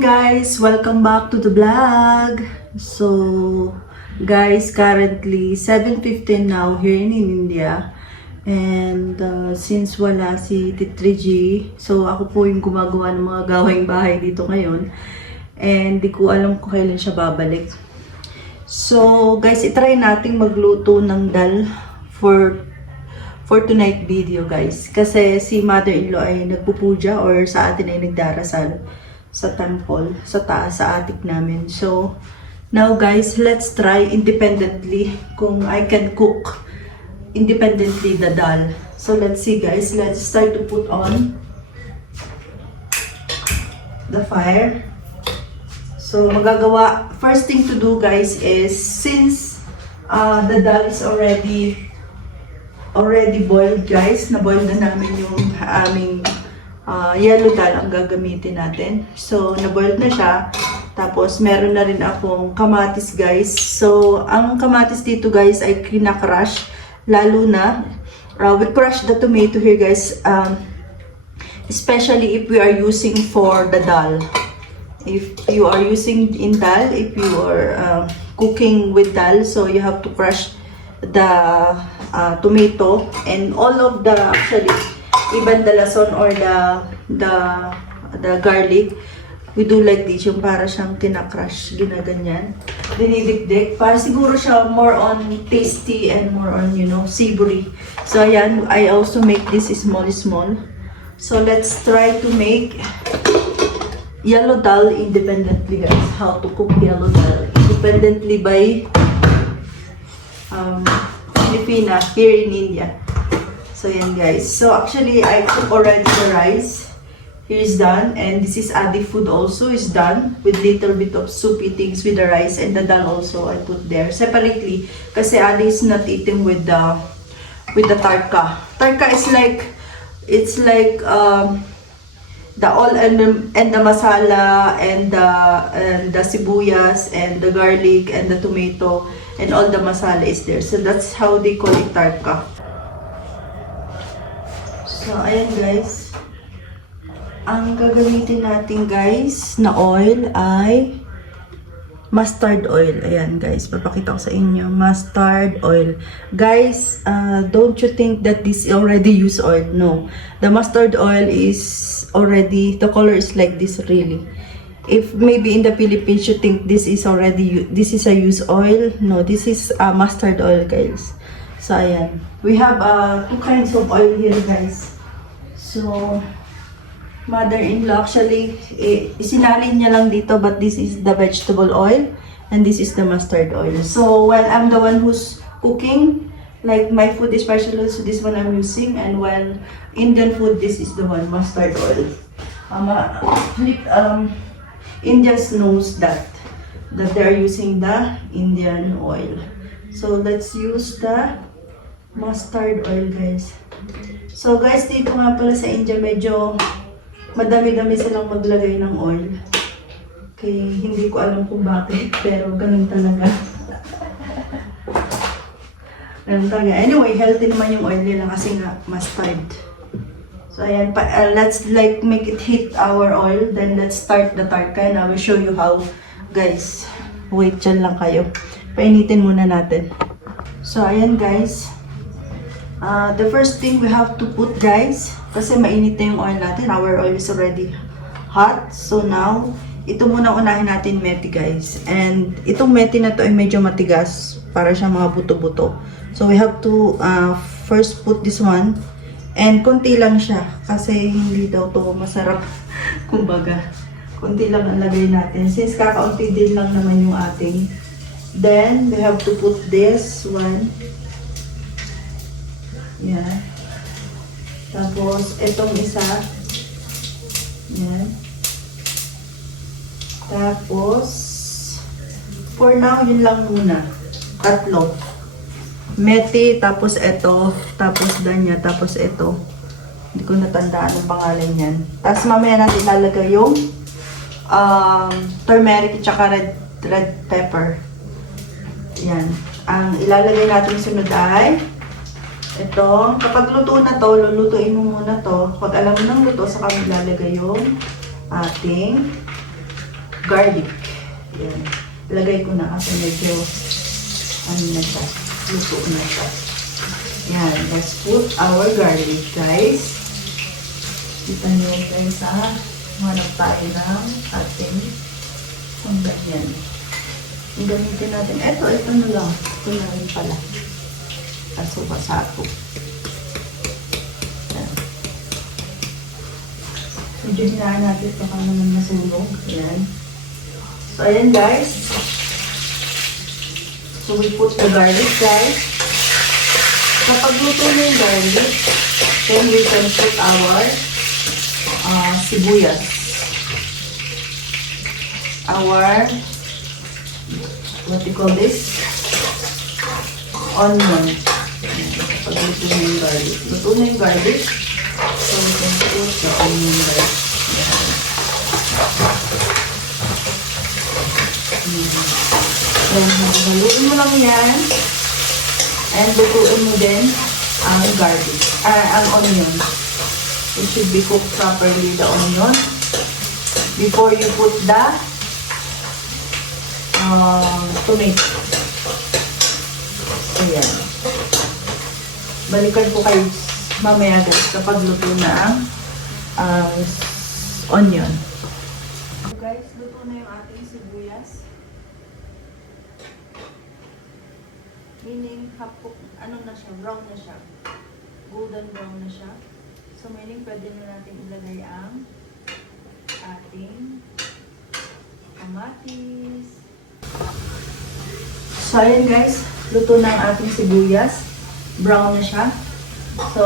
guys! Welcome back to the vlog! So, guys, currently 7:15 now here in India. And since wala si T3G, so ako po yung gumagawa ng mga gawaing bahay dito ngayon. And di ko alam kung kailan siya babalik. So, guys, itry nating magluto ng dal for tonight video, guys. Kasi si mother-in-law ay nagpupuja or sa atin ay nagdarasal sa temple, sa taas, sa attic namin. So, now guys, let's try independently kung I can cook independently the dal. So, let's see guys. Let's start to put on the fire. So, first thing to do guys is, since the dal is already boiled guys, na-boil na namin yung aming yellow dal ang gagamitin natin. So, na-boiled na siya. Tapos, meron na rin akong kamatis guys. So, ang kamatis dito guys ay kinakrush. Lalo na, we crush the tomato here guys. Especially if we are using for the dal. If you are using in dal, if you are cooking with dal, so you have to crush the tomato and all of the, actually, even the lason or the garlic, we do like this, yung para siyang kinakrush, ginaganyan, dinidikdik, para siguro siya more on tasty and more on, you know, savory. So ayan, I also make this small. So let's try to make yellow dal independently guys. How to cook yellow dal independently by Filipina here in India. So yan guys. So actually I cook already the rice. Here is done, and this is Adi food also is done with little bit of soupy things with the rice, and the dal also I put there separately kasi Adi is not eating with the tarka. Tarka is like, it's like the all and the masala and the sibuyas and the garlic and the tomato and all the masala is there. So that's how they call it tarka. So ayan guys. Ang gagamitin natin guys na oil ay mustard oil. Ayan guys, papakita ko sa inyo. Mustard oil. Guys, don't you think that this already used oil? No. The mustard oil is already, the color is like this really. If maybe in the Philippines you think this is a used oil. No, this is mustard oil guys. So ayan. We have two kinds of oil here guys. So, mother-in-law actually, isinalin niya lang dito, but this is the vegetable oil and this is the mustard oil. So while I'm the one who's cooking, like my food especially, so this one I'm using, and while Indian food, this is the one, mustard oil. Indians knows that they're using the Indian oil. So let's use the mustard oil guys. So guys, dito nga pala sa India medyo madami-dami silang maglagay ng oil. Okay, hindi ko alam kung bakit, pero ganun talaga. Ganun talaga. Anyway, healthy naman yung oil nila kasi nga mustard. So ayan, let's like make it heat our oil. Then let's start the tarka and I will show you how. Guys, wait dyan lang kayo. Painitin muna natin. So ayan guys. The first thing we have to put guys, kasi mainit na yung oil natin. Our oil is already hot. So now, ito muna unahin natin meti guys. And itong meti na to ay medyo matigas. Para siyang mga buto-buto. So we have to first put this one. And konti lang siya. Kasi hindi daw to masarap. Kumbaga, konti lang ang lagay natin. Since kakaunti din lang naman yung ating. Then, we have to put this one. Yan. Tapos, itong isa. Yan. Tapos, for now, yun lang muna. Tatlo. Meti, tapos ito, tapos danya, tapos ito. Hindi ko natandaan ang pangalan yan. Tapos mamaya natin ilalagay yung turmeric at saka red pepper. Yan. Ang ilalagay natin sunod ay ito, kapag luto na to, lulutuin mo muna to. Pag alam mo ng luto, saka maglalagay yung ating garlic. Yan. Ilagay ko na kasi medyo ano na siya. Luto na siya. Yan. Let's put our garlic, guys. Kita niyo guys ha. Hanap tayo ng ating sangga yan. Ang gamitin natin. Ito na lang. Ito na rin pala. Kaso-kasato. Medyo hinaan natin baka naman masunog. Ayan. So, ayan guys. So, we put the garlic, guys. Kapag luto na yung garlic, then we can put our sibuyas. Our, what you call this? Onion. Kapag luto na yung garlic. Luto na yung garlic. So, we can put the onion, guys. Haluin mo lang yan. And lutuin mo din ang garlic. Ang onion. It should be cooked properly, the onion. Before you put the tomato. So, yan. Balikan ko kayo mamaya guys kapag luto na ang onion. So guys, luto na yung ating sibuyas. Meaning half cook, ano na siya, brown na siya. Golden brown na siya. So meaning pwede na natin ilagay ang ating kamatis. So ayan guys, luto na ang ating sibuyas. Brown na siya. So,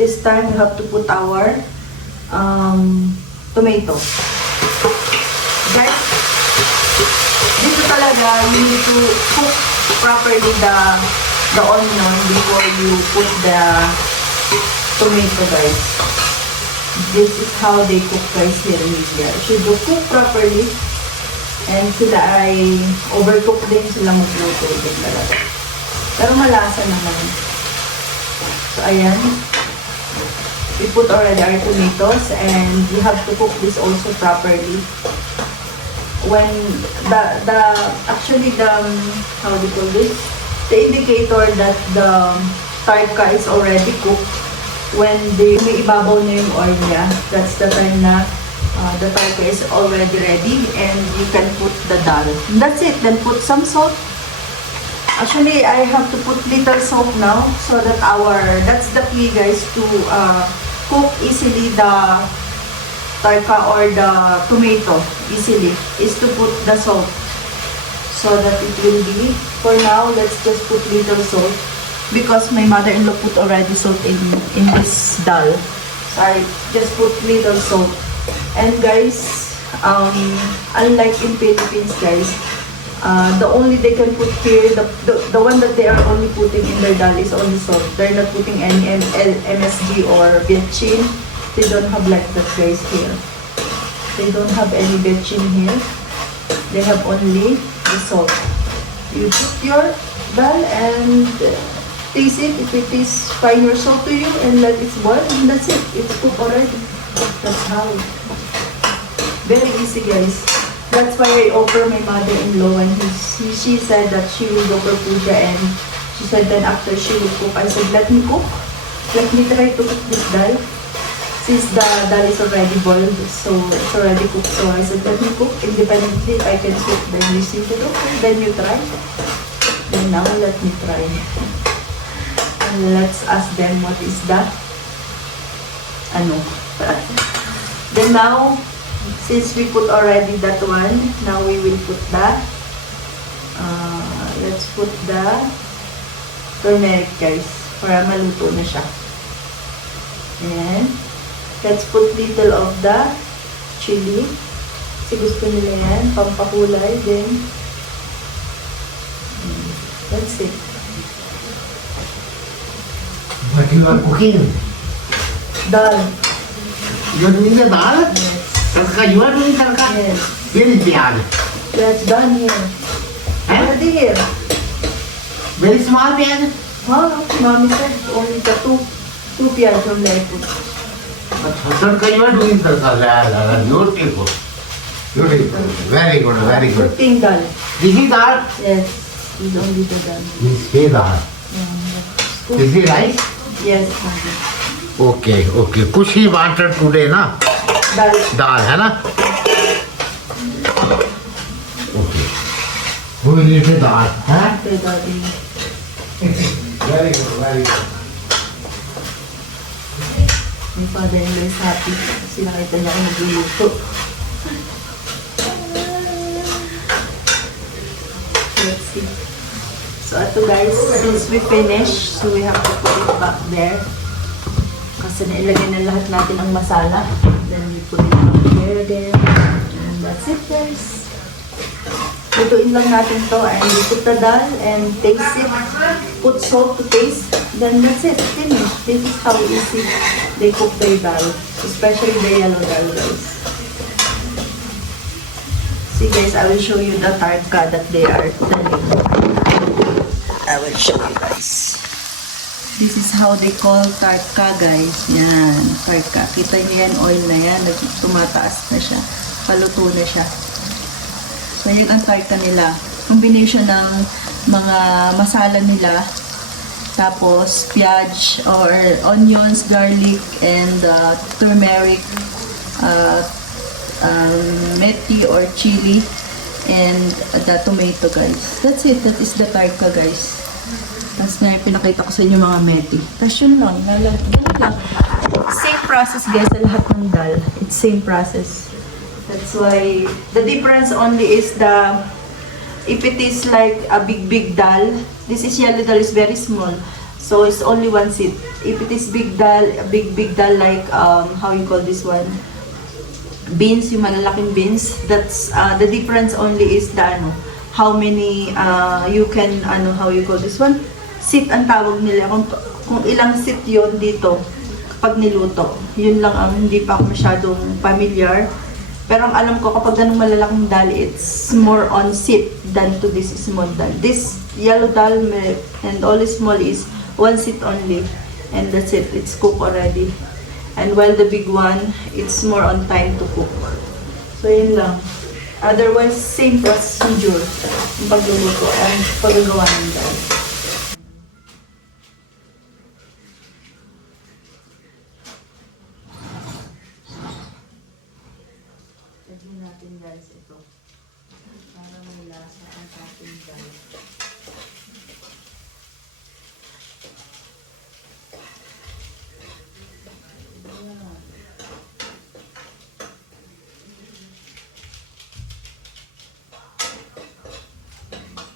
this time we have to put our tomato. Guys, dito talaga you need to cook properly the onion before you put the tomato, guys. This is how they cook guys here in India. Should you cook properly and sila ay overcook din sila magluto din talaga. Pero malasa naman. So, ayan. We put already our tomatoes and we have to cook this also properly. When actually how do you call this? The indicator that the tarka is already cooked when may ibabaw na yung oil niya. That's the time na the tarka is already ready and you can put the dal. That's it. Then put some salt. Actually, I have to put little salt now so that that's the key guys to cook easily the tarka or the tomato easily is to put the salt so that it will be, for now, let's just put little salt because my mother-in-law put already salt in this dal. So I just put little salt. And guys, unlike in Philippines guys, the only they can put here, the one that they are only putting in their dal is only salt. They're not putting any MSG or betchin. They don't have like that guys here. They don't have any betchin here. They have only the salt. You put your dal and taste it if it is fine or salt to you and let it boil and that's it. It's cooked already. That's how. Very easy guys. That's why I offer my mother-in-law and she said that she will go for puja and she said then after she will cook. I said, let me cook. Let me try to cook this dal. Since the dal is already boiled, so it's already cooked. So I said, let me cook independently. I can cook. Then she said, okay, then you try. Then now let me try. And let's ask them what is that. Ano. Then now, since we put already that one, now we will put that. Let's put the turmeric guys, para maluto na siya. And let's put little of the chili. Kasi gusto nila yan, pampakulay. Then, that's it. What you are cooking? Dal. You are doing the dal? Yes. Tadka, you are doing tadka? Yes. Where is piyaj? That's done here. Already here. Very small piyaj? Huh? Mommy said only the two piyaj only I put. Tadka, you are doing tadka. You take it. Beautiful. Very good, very good. Cooking dal. This is dal. Yes. It's only the dal. This is dal. This is rice. Yes. Okay, okay. कुछ ही wanted today ना Dal. दाल है ना Okay. Who will eat the dal? Huh? Okay, daddy. Very good, very good. My father-in-law is happy kasi nakita niya ako nagluluto. Let's see. So, ito guys, since we finished, so we have to put it back there. Kasi nailagay na lahat natin ang masala. Then we put it back there again. And that's it guys. Lutuin lang natin to and we put the dal and taste it. Put salt to taste. Then that's it. Finish. This is how easy they cook their dal. Especially the yellow dal guys. See guys, I will show you the tarka that they are selling. I will show you guys. This is how they call tarka guys. Yan, tarka. Kita niyo yan, oil na yan. Tumataas na siya. Paluto na siya. So, yun ang tarta nila. Combination ng mga masala nila. Tapos, piyaj or onions, garlic, and turmeric, methi or chili, and the tomato guys. That's it. That is the tarka guys. Tapos may pinakita ko sa inyo mga methi. Tapos yun lang. Ganun lang. Same process guys sa lahat ng dal. It's same process. That's why the difference only is if it is like a big dal, this is yellow dal is very small. So it's only one seed. If it is big dal, big dal like how you call this one? Beans, yung malalaking beans. That's the difference only is the how many you can how you call this one? Seed ang tawag nila. Kung ilang seed yon dito kapag niluto. Yun lang ang hindi pa ako masyadong familiar. Pero ang alam ko, kapag ganung malalaking dal, it's more on seed than to this small dal. This yellow dal and all is small is one seed only. And that's it. It's cooked already. And while the big one, it's more on time to cook. So, yun lang. Otherwise, same procedure yung pagluluto and paggagawa ng dal. Lagyan natin guys ito. Para may lasa ang ating dal.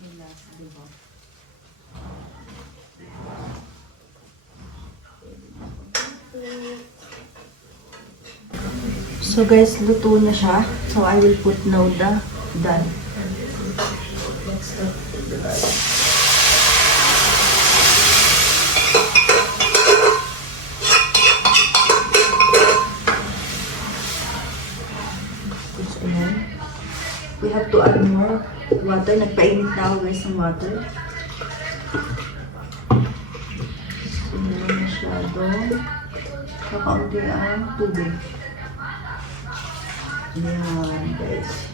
May lasa, diba? So guys, luto na siya. So I will put now the dal. Let's start with the dal. Tapos ayan. We have to add more water. Nagpainit na ako guys ng water. Hindi na masyado. Kakaunti ang tubig. Yan, guys.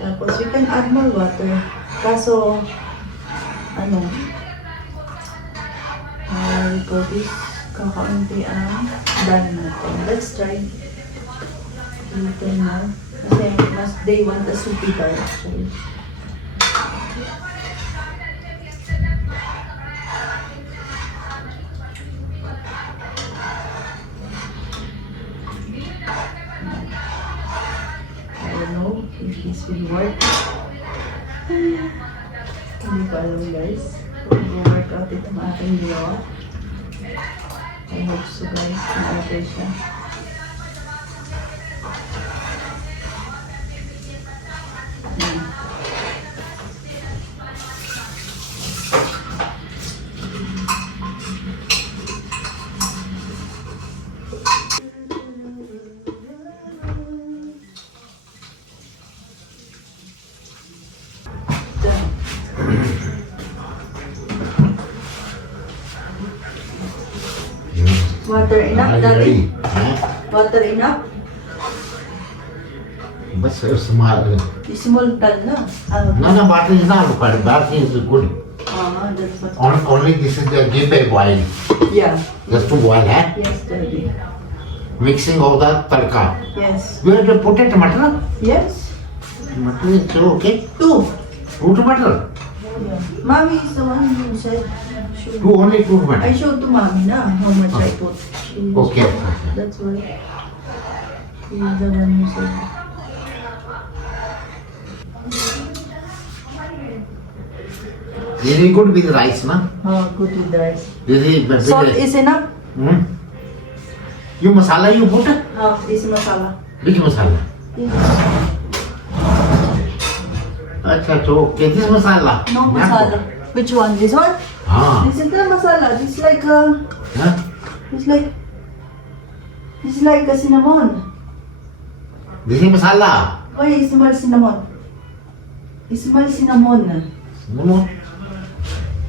Tapos, we can add more water. Kaso, we call this, kakaunti ang dal natin. Let's try. Little more. Kasi, they want a soupy dal actually. If this will work. Hindi ko alam guys. Kung work out itong ating ginawa. I hope so guys. Kung siya. Water enough, Daddy? Water enough? But small. Small tal na. No, no, water is not required. Water is good. That's what. Only this is the give a boil. Yeah. Just to boil, eh? Yes, Daddy. Mixing all the tadka. Yes. You have to put it tomato. Yes. Tomato is okay. 2. Two tomato. Yeah. Mommy is the one who said. Two only two I tomato. showed to mommy na how much I put. Okay. That's why. He is the one who said. This is good with rice, na? Oh, good with rice. This is Salt is enough. Hmm. You masala you put? This masala. Which masala? This. Acha, so okay. This masala. No masala. Which one? This one? Ah. This is the masala. This is like a. Huh? It's like. It's like a cinnamon. This is masala. Why it smells cinnamon? It smells cinnamon. No.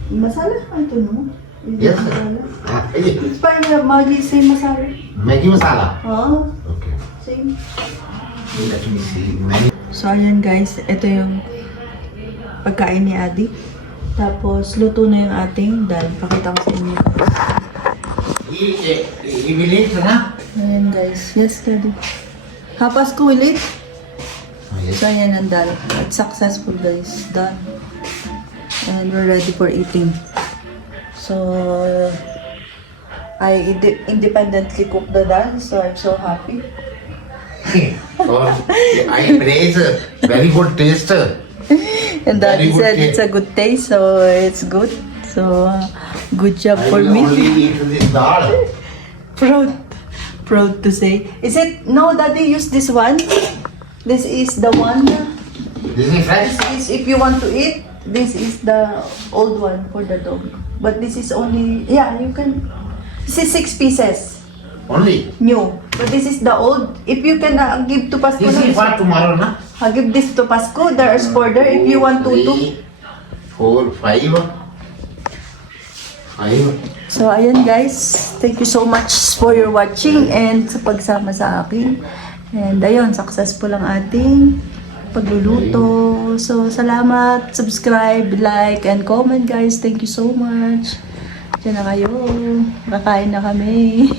Masala? I don't know. Is it Yes. masala? Ah, It's fine. Maggi same masala. Maggi masala. Oh, Okay. same. Let me see. Maggi. So, ayan guys. Ito yung pagkain ni Adi. Tapos, luto na yung ating dal. Pakita ko sa inyo. You will eat, na? Ayan guys. Yes, Daddy. Hapas ko ulit. Oh, yes. So, ayan ang dal. It's successful guys. Done. And we're ready for eating. So, I independently cook the dal. So, I'm so happy. Oh, I praise. Very good taste. And Daddy Very good said taste. it's a good taste. So, it's good. So, good job I for will me. only eat this dal. Proud to say. Is it? No, Daddy, use this one. This is the one. This is fresh. This is if you want to eat. This is the old one for the dog. But this is only, yeah, you can. This is 6 pieces. Only. New. But this is the old. If you can give to Pasko. This na, is for tomorrow, na? I'll give this to Pasko. There's for there. If you want to. 3, 4, 5. 5. So, ayan guys. Thank you so much for your watching and sa pagsama sa akin. And ayun, successful ang ating pagluluto. So, salamat. Subscribe, like, and comment guys. Thank you so much. Diyan na kayo. Kakain na kami.